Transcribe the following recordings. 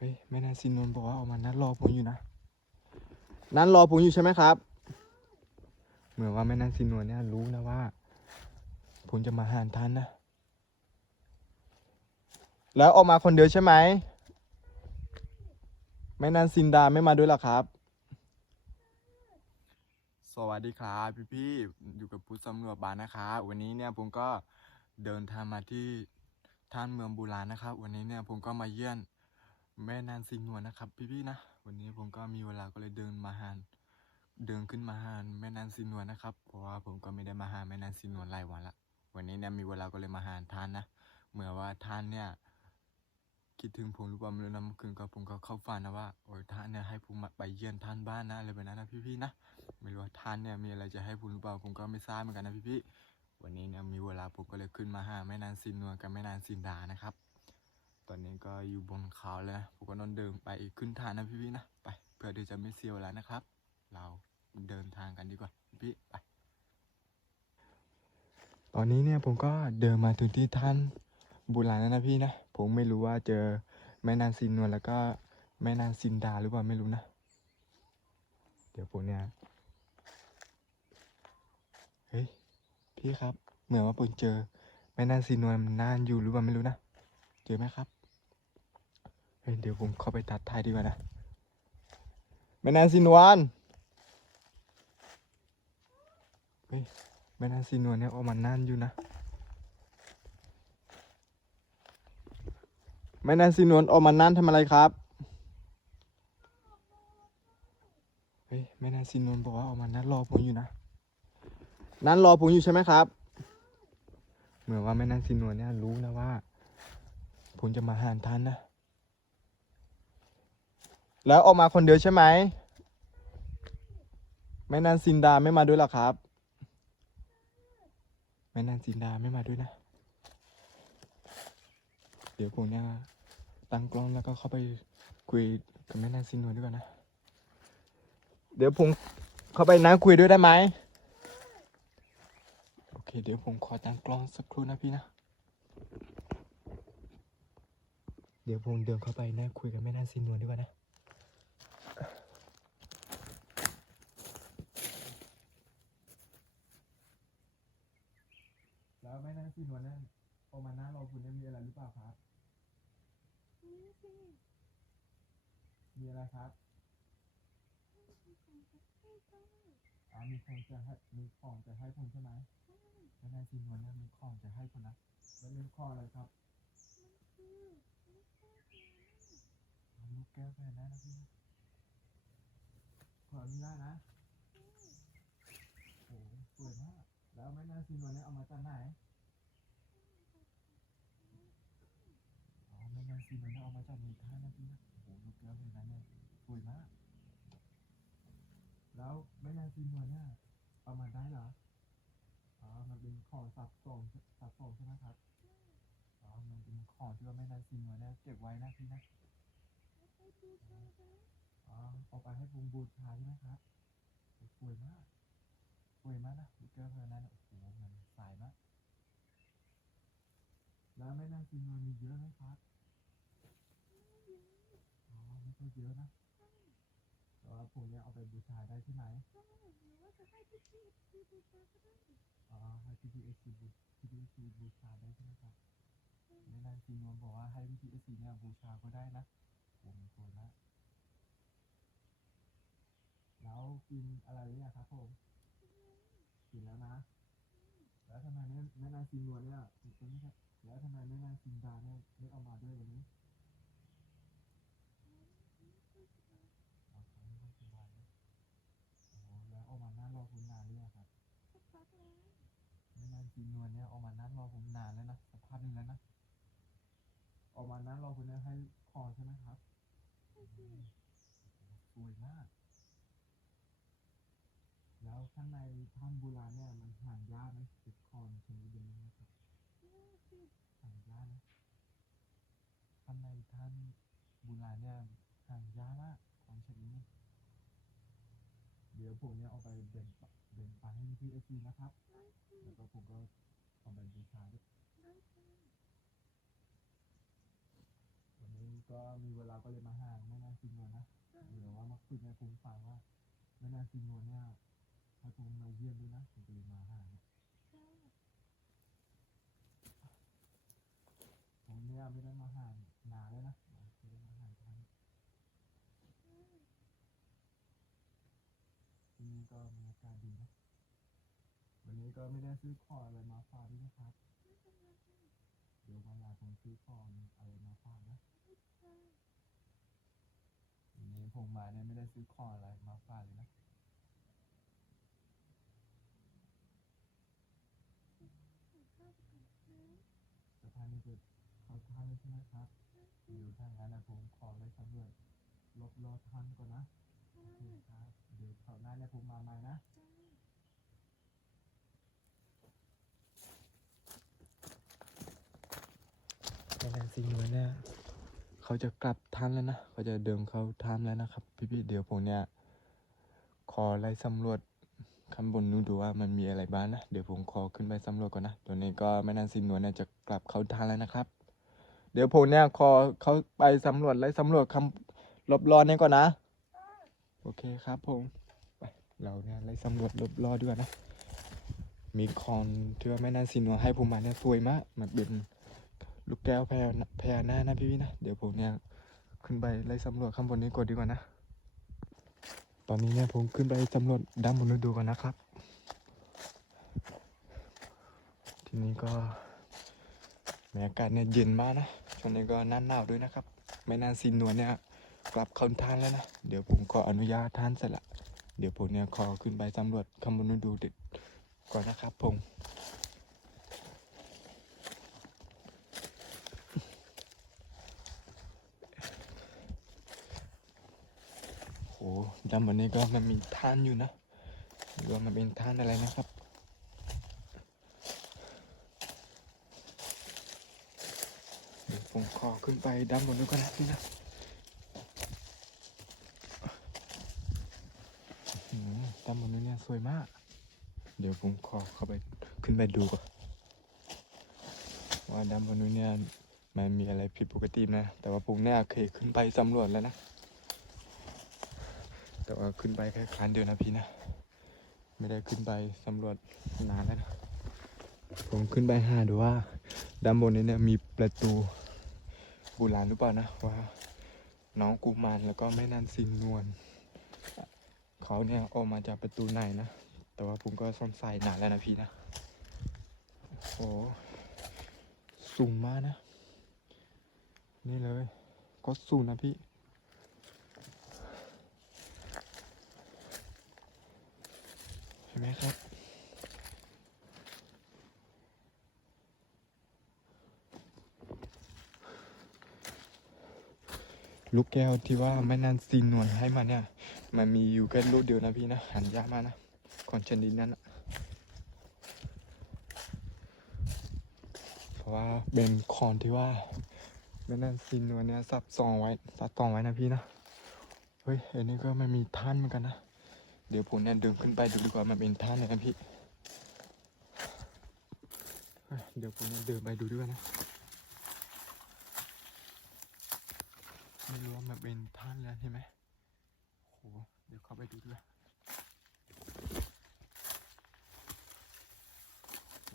เฮ้ยแม่นายซินนวลบอกว่าออกมานัดรอผมอยู่นะนัดรอผมอยู่ใช่ไหมครับ เหมือนว่าแม่นางซินนวลเนี่ยรู้นะว่าผมจะมาหาท่านนะ แล้วออกมาคนเดียวใช่ไหมแม่นางซินดาไม่มาด้วยหรอครับ สวัสดีครับพี่พี่ๆอยู่กับพุทธสำรวจบานนะครับ วันนี้เนี่ยผมก็เดินทางมาที่ท่านเมืองบูรานะครับ วันนี้เนี่ยผมก็มาเยี่ยน แม่นางซินนวลนะครับ พี่ๆนะ วันนี้ผมก็มีเวลาก็เลยเดินมาหานเดินขึ้นมาหานแม่นางซีนวลนะครับ เพราะว่าผมก็ไม่ได้มาหาแม่นางซีนวลหลายวันละ วันนี้เนี่ยมีเวลาก็เลยมาหานท่านนะเหมื่อว่าท่านเนี่ยคิดถึงผมหรือเปล่าไม่รู้นะเมื่อคืนก็ผมก็เข้าฝันนะว่าโอ้ยท่านเนี่ยให้ผมมาไปเยี่ยนท่านบ้านนะอะไรแบบนั้นนะพี่ๆนะไม่รู้ว่าท่านเนี่ยมีอะไรจะให้ผมหรือเปล่าผมก็ไม่ทราบเหมือนกันนะพี่ๆวันนี้เนี่ยมีเวลาผมก็เลยขึ้นมาหาแม่นางซีนวลกับแม่นางซินดานะครับ ตอนนี้ก็อยู่บนเขาแล้วผมก็นอนเดินไปขึ้นทางนะพี่ๆนะไปเพื่อที่จะไม่เสียเวลานะครับ เราเดินทางกันดีกว่าพี่ไปตอนนี้เนี่ยผมก็เดินมาถึงที่ท่านบุราณแล้วนะพี่นะผมไม่รู้ว่าเจอแม่นางซินนวลแล้วก็แม่นางซินดาหรือเปล่าไม่รู้นะ เดี๋ยวผมเนี่ยเฮ้ยพี่ครับ เหมือนว่าผมเจอแม่นางซินนวลนานอยู่หรือเปล่าไม่รู้นะ เจอไหมครับ เดี๋ยวผมเข้าไปตัดท้ายดีกว่านะแม่นางซินวลเฮ้ยแม่นางซีนวลเนี่ยออกมานานอยู่นะแม่นางซีนวลออกมานานทำอะไรครับเฮ้ยแม่นางซีนวลบอกว่าออกมานัดรอผมอยู่นะนัดรอผมอยู่ใช่ไหมครับ เหมือนว่าแม่นางซีนวลเนี่ยรู้นะว่าผมจะมาหาท่านนะ แล้วออกมาคนเดียวใช่ไหมแม่นางซินดาไม่มาด้วยหรอครับแม่นางจินดาไม่มาด้วยนะ เดี๋ยวผมเนี่ยตั้งกล้องแล้วก็เข้าไปคุยกับแม่นางซินวลด้วยกันนะ เดี๋ยวผมเข้าไปนั่งคุยด้วยได้ไหมโอเค เดี๋ยวผมขอตั้งกล้องสักครู่นะพี่นะ เดี๋ยวผมเดินเข้าไปนั่งคุยกับแม่นางซินวลด้วยกันนะ แม่นางซินนวลนั่นออกมาหน้ารอคุณเนี่ยมีอะไรหรือเปล่าครับ นี่สิมีอะไรครับอ๋อมีของจะให้มีของจะให้ผมใช่ไหมแม่นางซินวลเนี่ยมีของจะให้คุณนะแล้วมีข้ออะไรครับลูกแก้วแฟนได้นะพี่นะขออนุญาตนะโอ้โหสวยมากแล้วแม่นางซินนวลเนี่ยเอามาจากไหน อ๋ อแม่นางซินนวลเนี่ยเอามาจากเมืองท่านะพี่นะโอ้โหลูกแก้วแฟนนั้นเนี่ยสวยมาก แล้วแม่นางซินวลเนี่ยเอามาได้เหรออ๋อมันเป็นของสับส่งสับส่งใช่ไหมครับอ๋อมันเป็นของที่ว่าแม่นางซินวลเนี่ยเก็บไว้นะพี่นะไม่ใช่ดูอ๋อเอาไปให้บุงบูชาใช่ไหมครับสวยมากสวยมากนะลูกแก้วเพลินนั้นน่ะโอ้โหมันสายมากแล้วแม่นางซินนวลมีเยอะไหมครับ อ๋อไม่ค่อยเยอะนะแต่ว่าผมเนี่ยเอาไปบูชาได้ใช่ไหมใช่หรือว่าจะให้พี่พี่พี่ดูชาก็ได้อ๋อให้พี่พีเอซีบูพี่พีเอซีบูชาได้ใช่ไหมครับแม่นางซินวลบอกว่าให้พี่พีเอซีเนี่ยบูชาก็ได้นะโอ้โหสวยมากแล้วกินอะไรหรือยังครับผมกินแล้วนะ แล้วทำไมแม่แม่นางซินวลเนี่ยถึงจะไม่ใช่แล้วทำไมแม่นางซินดาเนี่ยไม่เอามาด้วยวันนี้เอาเขาไม่ค่อยสบายนะโอ้โหแล้วเอามานั่งรอคุณนานหรือยังครับ สักพักแล้ว แม่นางซินนวลเนี่ยเอามานั่งรอผมนานแล้วนะสักพักหนึ่งแล้วนะเอามานั่งรอคุณเนี่ยให้คอใช่ไหมครับสวยมาก แล้วข้างในถ้ำโบราณเนี่ยมันห่างยากไหมติดคอนชนิดนี้นะครับนี่สิหายากนะข้างในถ้ำโบราณเนี่ยห่างยากมากของชนิดนี้เดี๋ยวผมเนี่ยเอาไปเบ่ งปะเบ่งปันให้พี่เอฟซีนะครับได้สิแล้วก็ผมก็เอาไปบูชาด้วยได้สิวันนี้ก็มีเวลาก็เลยมาหาแม่นางซินนวลนะเดี๋ยวว่ามาคุยในภูมิฟังว่าแม่นางซินนวลเนี่ยให้ภูมิมาเยี่ยมด้วยนะผมก็เลยมาหาเนี่ยค่ะผมเนี่ยไม่ได้มาหานานแล้วนะไม่ได้มาหาท่านที่นี่ ก็มีอากาศดีนะวันนี้ก็ไม่ได้ซื้อของอะไรมาฝากด้วยนะครับ เดี๋ยววันหลังผมซื้อของอะไรมาฝากนะค่ะวันนี้ผมมาเนี่ยไม่ได้ซื้อของอะไรมาฝากเลยนะขอข้าวก่อนนะสะพานนี้จะเขาทาเลยใช่ไหมครับเดี๋ยวถ้างั้นนะผมขอเลยสำรวจรอบรอท่านก่อนนะ โอเคครับ เดี๋ยวคราวหน้าเนี่ยผมมาใหม่นะแม่นางซีนวลเนี่ยเขาจะกลับท่านแล้วนะเขาจะเดินเขาท่านแล้วนะครับ พี่ๆเดี๋ยวผมเนี่ย ขอไล่สำรวจข้างบนนู้นดูว่ามันมีอะไรบ้างนะ เดี๋ยวผมขอขึ้นไปสำรวจก่อนนะตอนนี้ก็แม่นางซีนวลเนี่ยจะกลับเขาท่านแล้วนะครับ เดี๋ยวผมเนี่ยขอเขาไปสำรวจไล่สำรวจคำรอบรอบเนี่ยก่อนนะ อเคครับผมไปเราเนี่ยไล่สำรวจรอบรอด้วยนะ มีคอนเที่ว่าแม่นางซีนวลให้ผมมาเนี่ยสวยมากมันเป็นลูกแก้วพญานาพญานานะพี่พี่นะเดี๋ยวผมเนี่ยขึ้นไปไล่สำรวจข้างบนนี้ก่อนดีกว่านะ ตอนนี้เนี่ยผมขึ้นไปสำรวจด้านบนนู้นดูก่อนนะครับ ทีนี้ก็บรรยากาศเนี่ยเย็นมากนะช่วงนี้ก็น้าหนาวด้วยนะครับไม่นานสินวลเนี่ย ลับเข้าทานแล้วนะ เดี๋ยวผมขออนุญาตท่านเสร็จละ เดี๋ยวผมเนี่ยขอขึ้นไปสำรวจข้างบนนู้นดูเด็ดก่อนนะครับผมโหดำวันนี้ก็มันมีท่านอยู่นะหรือว่ามันเป็นท่านอะไรนะครับ ผมขอขึ้นไปด้านนด้วยกันนะพี่นะอื้อหือด้านบนนี้เนี่ย สวยมาก เดี๋ยวผมขอเข้าไปขึ้นไปดูก่อนว่าด้านบนนี้นเนี่ยมันมีอะไรผิดปกติไหมแต่ว่าผมเนี่ยเคยขึ้นไปสำรวจแล้วนะ แต่ว่าขึ้นไปแค่ครั้งเดียวนะพี่นะ ไม่ได้ขึ้นไปสำรวจนานแล้วนะ ผมขึ้นไปหาดูว่าด้านบนนี้เนี่ยมีประตูโบราณหรือเปล่านะว่า น้องกุมารแล้วก็แม่นันซินนวล เขาเนี่ยออกมาจากประตูในนะ แต่ว่าผมก็สงสัยนานแล้วนะพี่นะโอ้สูงมากนะ นี่เลยก็สูงนะพี่ เห็นไหมครับ ลูกแก้วที่ว่าแม่นันซีนวลให้มาเนี่ย มันมีอยู่แค่ลูกเดียวนะพี่นะหันยากมากนะของชนิดนั้นอะเพราะว่าเป็นของที่ว่าแม่นันซีนวลเนี่ยซับซองไว้ซับซองไว้นะพี่นะเฮ้ยอันนี้ก็ไม่มีท่านเหมือนกันนะเดี๋ยวผมเนี่ยเดินขึ้นไปดูดีกว่ามันเป็นท่านนะพี่เดี๋ยวผมเนี่ยเดินไปดูด้วยนะ ไม่รู้ว่ามันเป็นท่านแล้วใช่ไหมโห เดี๋ยวเข้าไปดูด้วย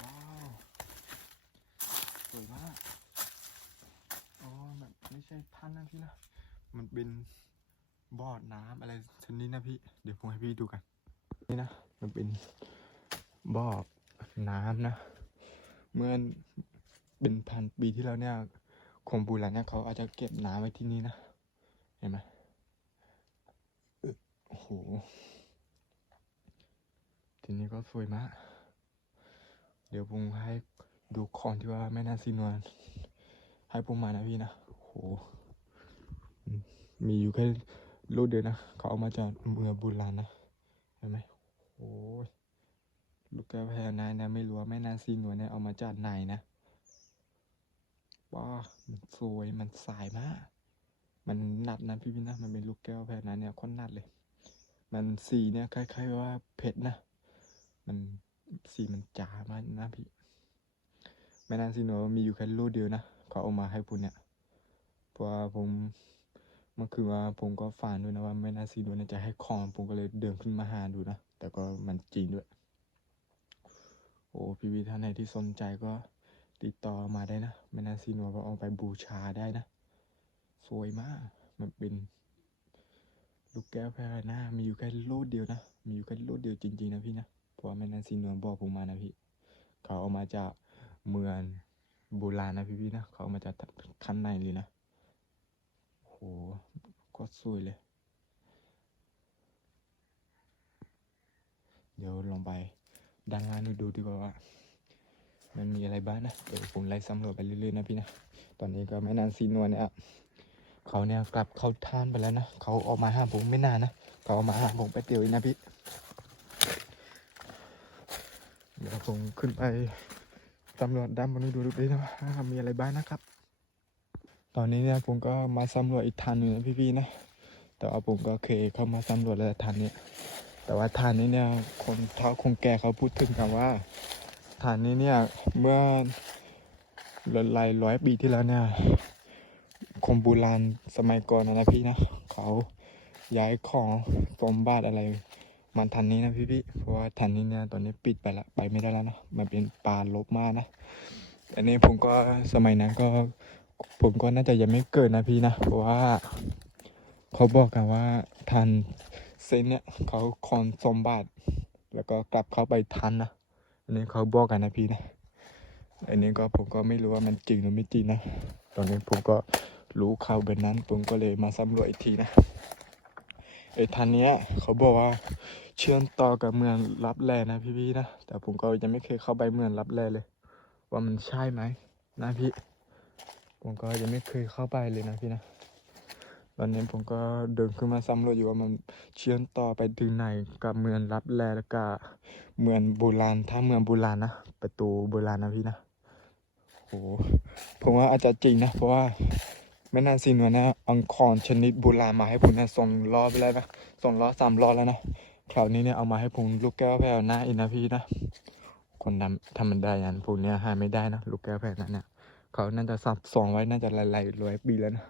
ว้าว สวยมากอ๋อมันไม่ใช่ท่านนะพี่นะ มันเป็นบ่อน้ำอะไรชนิดนะพี่ เดี๋ยวผมให้พี่ดูกัน นี่นะ มันเป็นบ่อน้ำนะ เมื่อเป็นพันปีที่แล้วเนี่ย คนโบราณเนี่ยเขาอาจจะเก็บน้ำไว้ที่นี่นะ เห็นไหมโอ้โห ที่นี้ก็สวยมาก เดี๋ยวผมให้ดูของที่ว่าแม่นาซีนวลให้ผมมานะพี่นะ โอ้โห มีอยู่แค่รูปเดียวนะ เขาเอามาจากเมืองโบราณนะ เห็นไหมโอ้ลูกแก้วพญานาคเนี่ยไม่รู้ว่าแม่นางซีนวลเนี่ยเอามาจากไหนนะ ว้ามันสวยมันสายมาก มันนัดนะพี่พี่นะ มันเป็นลูกแก้วแพญานาคเนี่ยค่อนนัดเลย มันสีเนี่ยคล้ายๆว่าเพชรนะ มันสีมันจ๋ามากนะพี่แม่นางซีนวลมีอยู่แค่รูปเดียวนะเขาเอามาให้ผมเนี่ยเพราะว่าผมมื่อคืนว่าผมก็ฝันด้วยนะว่าแม่นาซีนนี่ยจะให้ของผมก็เลยเดินขึ้นมาหาดูนะแต่ก็มันจริงด้วย โอ้พี่วีท่านไหนที่สนใจก็ ติดต่อมาได้นะแม่นาซีนวลก็เอาไปบูชาได้นะ สวยมาก มันเป็นลูกแก้วแพรหน้ามีอยู่แค่ลูกเดียวนะ มีอยู่แค่ลูกเดียวจริงๆนะพี่นะเพราะแม่นาซีนวลบอกผมมานะพี่ เขาเอามาจากเมืองโบราณนะพี่พี่ๆนะ เขาเอามาจากขั้นในเลยนะโหโคตรสวยเลย เดี๋ยวลงไปด้านล่างดูดูดีกว่าว่า มันมีอะไรบ้างนะเดี๋ยวผมไล่สำรวจไปเรื่อยๆนะพี่นะ ตอนนี้ก็แม่นานซีนวลเนี่ยเขาเนี่ยกลับเขาท่านไปแล้วนะเขาออกมาห้ามผมไม่นานนะเขาออกมาห้ามผมไปเดียวเองนะพี่เดี๋ยวผมขึ้นไปสำรวจด้านบนดูดูดินะว่ามีอะไรบ้างนะครับ ตอนนี้เนี่ยผมก็มาสำรวจอีกทางหนึ่งนะพี่ๆนะ แต่ว่าผมก็เคยเข้ามาสำรวจแล้วทางนี้แต่ว่าทางนี้เนี่ยคนเท้าคงแก่เขาพูดถึงกันว่า ทางนี้เนี่ย เมื่อหลายร้อยปีที่แล้วเนี่ยคนโบราณสมัยก่อนนะพี่นะเขาย้ายของสมบัติอะไรมาทันนี้นะพี่ๆเพราะว่าทันนี้เนี่ยตอนนี้ปิดไปละไปไม่ได้แล้วนะมันเป็นป่าลบมากนะอันนี้ผมก็สมัยนั้นก็ ผมก็น่าจะยังไม่เกิดนะพี่นะเพราะว่าเขาบอกกันว่าทันเซนเนี่ยเขาคอนสมบัติ แล้วก็กลับเข้าไปทันนะ อันนี้เขาบอกกันนะพี่นะ อันนี้ก็ผมก็ไม่รู้ว่ามันจริงหรือไม่จริงนะ ตอนนี้ผมก็รู้ข่าวแบบนั้น ผมก็เลยมาสำรวจอีกทีนะไอ้ทันเนี้ยเขาบอกว่าเชื่อมต่อกับเมืองรับแลนะพี่ๆนะ แต่ผมก็ยังไม่เคยเข้าไปเมืองรับแลเลย ว่ามันใช่ไหมนะพี่ ผมก็ยังไม่เคยเข้าไปเลยนะพี่นะตอนนี้ผมก็เดินขึ้นมาสำรวจอยู่ว่ามันเชื่อมต่อไปถึงไหนกับเมืองรับแลแล้วก็ เมืองโบราณถ้าเมืองโบราณนะประตูโบราณนะพี่นะโหผมว่าอาจจะจริงนะ เพราะว่าแม่นานซีนวลนะอังคอนชนิดโบราณมาให้ผมนะส่งล้อไปแล้วนะส่งล้อสามล้อแล้วนะคราวนี้เนี่ยเอามาให้ผมลูกแก้วแผ่วหน้าอีกนะพี่นะคนทำทำมันได้ยันพวกเนี้ยหาไม่ได้นะลูกแก้วแผ่วนั้นเนี่ยเขาน่าจะสับสองไว้น่าจะหลายๆร้อยปีแล้วนะ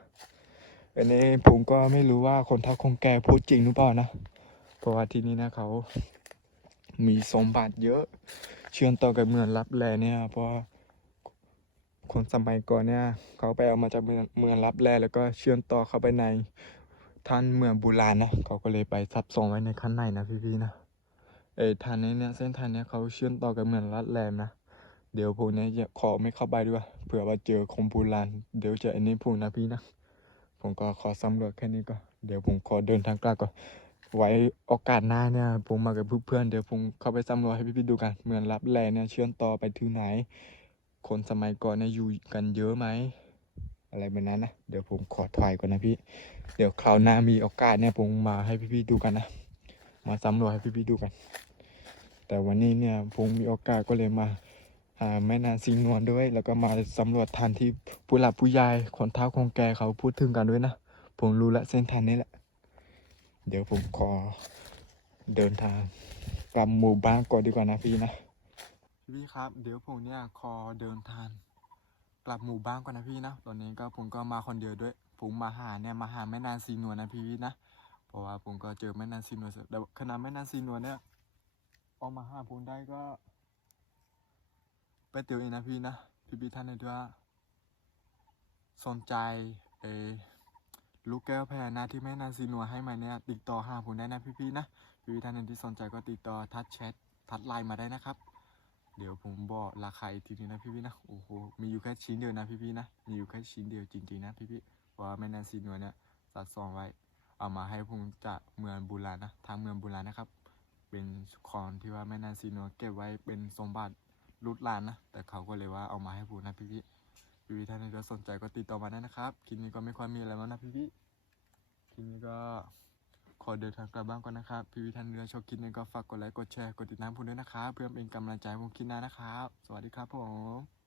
อันนี้ผมก็ไม่รู้ว่าคนเฒ่าคงแก่พูดจริงหรือเปล่านะเพราะว่าที่นี่นะเขา มีสมบัติเยอะ เชื่อมต่อกับเมืองรับแลเนี่ย เพราะคนสมัยก่อนเนี่ย เขาไปเอามาจากเมืองเมืองรับแลแล้วก็เชื่อมต่อเข้าไปในท่านเมืองโบราณนะเขาก็เลยไปซับซ้อนไว้ในข้างในนะพี่ๆนะเอ้ยทางนี้เนี่ยเส้นทางเนี้ยเขาเชื่อมต่อกับเมืองรับแลนะเดี๋ยวพวกนี้จะขอไม่เข้าไปด้วยเผื่อว่าเจอคมโบราณเดี๋ยวจะอันนี้พวกนะพี่นะผมก็ขอสำรวจแค่นี้ก่อนเดี๋ยวผมขอเดินทางกลับก่อน ไว้โอกาสหน้าเนี่ยผมมากับเพื่อนๆเดี๋ยวผมเข้าไปสำรวจให้พี่ๆดูกันเหมืองรับแลเนี่ยเชื่อมต่อไปถึงไหน คนสมัยก่อนเนี่ยอยู่กันเยอะไหมอะไรแบบนั้นนะเดี๋ยวผมขอถ่ายก่อนนะพี่ เดี๋ยวคราวหน้ามีโอกาสเนี่ยผมมาให้พี่ๆดูกันนะมาสำรวจให้พี่ๆดูกัน แต่วันนี้เนี่ยผมมีโอกาสก็เลยมาหาแม่นางสิงนวลด้วย แล้วก็มาสำรวจทานที่ผู้หลักผู้ใหญ่คนเฒ่าคนแก่เขาพูดถึงกันด้วยนะผมรู้ละเส้นทางนี้แหละ เดี๋ยวผมขอเดินทางกลับหมู่บ้านก่อนดีกว่านะพี่นะ พี่ครับ เดี๋ยวผมเนี่ยขอเดินทางกลับหมู่บ้านก่อนนะพี่นะ ตอนนี้ก็ผมก็มาคนเดียวด้วย ผมมาหาเนี่ยมาหาแม่นางสีนวลนะพี่นะ เพราะว่าผมก็เจอแม่นางสีนวลเสร็จแต่ขณะแม่นางสีนวลเนี่ยออกมาหาผมได้ก็ ไปเตียวเองนะพี่นะ พี่พี่ท่านในด้วยว่าสนใจเออ ลูกแก้วแพรนะที่แม่นางซีนัวให้มาเนี่ยติดต่อหาผมได้นะพี่ๆนะพี่ท่านหนที่สนใจก็ติดต่อทักแชททักไลน์มาได้นะครับ เดี๋ยวผมบอกราคาอีกทีนึงนะพี่ๆนะโอ้โหมีอยู่แค่ชิ้นเดียวนะพี่ๆนะมีอยู่แค่ชิ้นเดียวจริงๆนะพี่ๆว่าแม่นางซีนัวเนี่ยสัดส่องไว้เอามาให้ผมจากเมืองโบรานะทางเมืองโบรานะครับ เป็นของที่ว่าแม่นางซีนัวเก็บไว้เป็นสมบัติรุดลานนะแต่เขาก็เลยว่าเอามาให้ผมนะพี่พี่ พี่พี่ๆท่านใดที่สนใจก็ติดต่อมาได้นะครับคลิปนี้ก็ไม่ค่อยมีอะไรแล้วนะพี่พี่คลิปนี้ก็ขอเดินทางกลับบ้านก่อนนะครับ พี่ๆท่านใดชอบคลิปนี้ก็ฝากกดไลค์ กดแชร์ กดติดตามผมด้วยนะครับ เพื่อเป็นกำลังใจผมคลิปหน้านะครับ สวัสดีครับผม